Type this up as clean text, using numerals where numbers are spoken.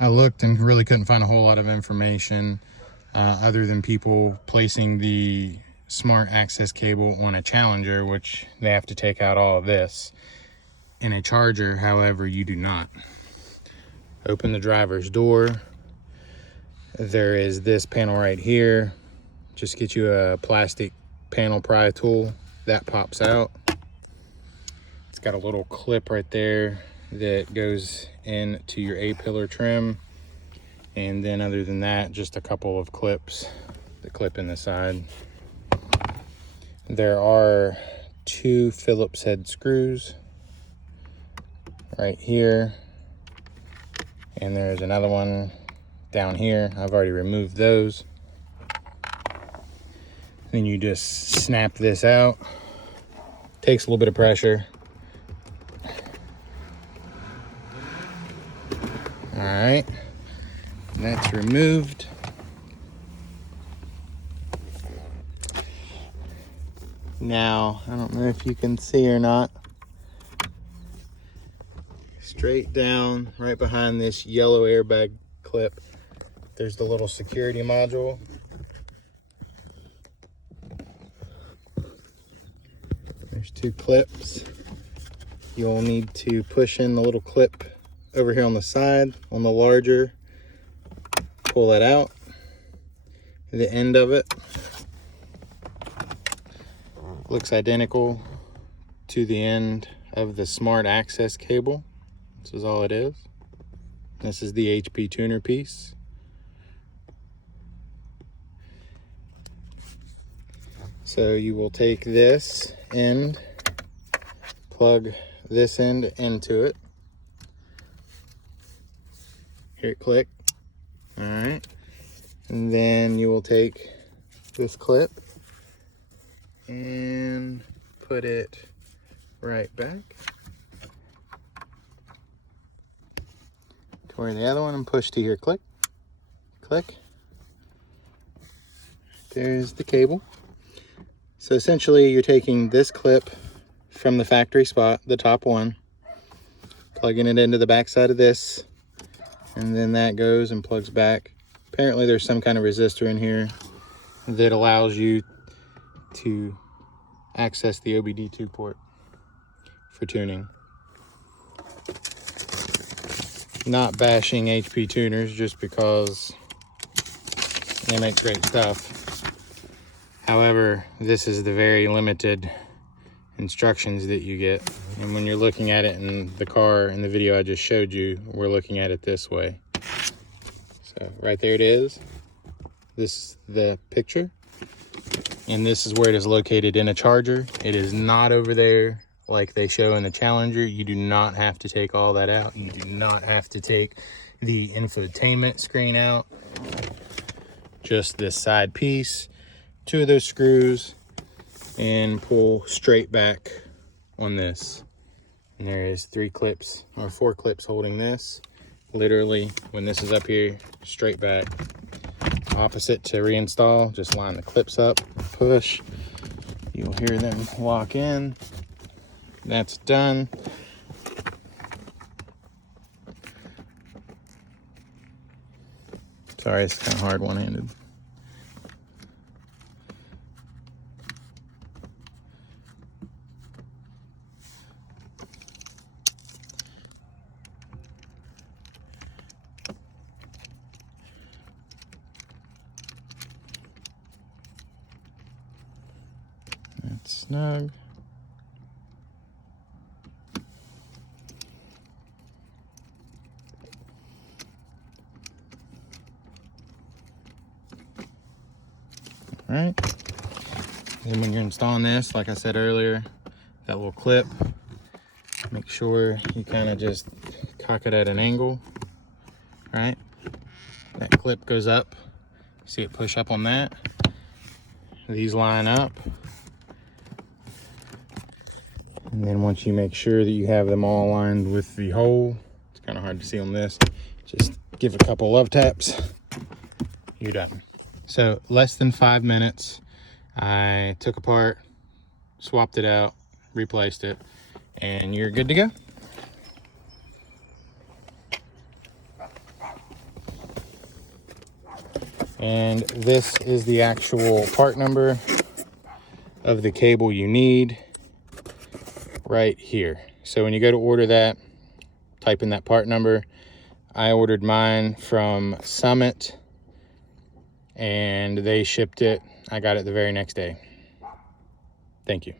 I looked and really couldn't find a whole lot of information other than people placing the smart access cable on a Challenger, which they have to take out all of this. In a Charger, however, you do not. Open the driver's door. There is this panel right here. Just get you a plastic panel pry tool that pops out. It's got a little clip right there that goes into your A-pillar trim, and then other than that, just a couple of clips that clip in the side. There are 2 Phillips head screws right here, and there's another one down here. I've already removed those. Then you just snap this out. Takes a little bit of pressure. All right, that's removed. Now, I don't know if you can see or not. Straight down, right behind this yellow airbag clip, there's the little security module. There's 2 clips. You'll need to push in the little clip over here on the side, on the larger, pull it out. The end of it looks identical to the end of the smart access cable. This is all it is. This is the HP tuner piece. So you will take this end, plug this end into it. Hear it click. All right. And then you will take this clip and put it right back to where the other one, and push to here. Click, click. There's the cable. So essentially you're taking this clip from the factory spot, the top one, plugging it into the back side of this, and then that goes and plugs back. Apparently there's some kind of resistor in here that allows you to access the OBDII port for tuning. Not bashing HP tuners just because they make great stuff. However, this is the very limited instructions that you get. And when you're looking at it in the car, in the video I just showed you, we're looking at it this way. So right there it is. This is the picture. And this is where it is located in a Charger. It is not over there like they show in the Challenger. You do not have to take all that out. You do not have to take the infotainment screen out. Just this side piece, 2 of those screws, and pull straight back on this. And there is 3 clips or 4 clips holding this. Literally, when this is up here, straight back. Opposite to reinstall, just line the clips up, push. You'll hear them lock in. That's done. Sorry, it's kind of hard one-handed. That's snug. All right. Then when you're installing this, like I said earlier, that little clip, make sure you kind of just cock it at an angle, right? That clip goes up. See it push up on that. These line up. And then once you make sure that you have them all aligned with the hole, it's kind of hard to see on this, just give a couple love taps, you're done. So less than 5 minutes, I took apart, swapped it out, replaced it, and you're good to go. And this is the actual part number of the cable you need right here. So when you go to order that, type in that part number. I ordered mine from Summit and they shipped it. I got it the very next day. Thank you.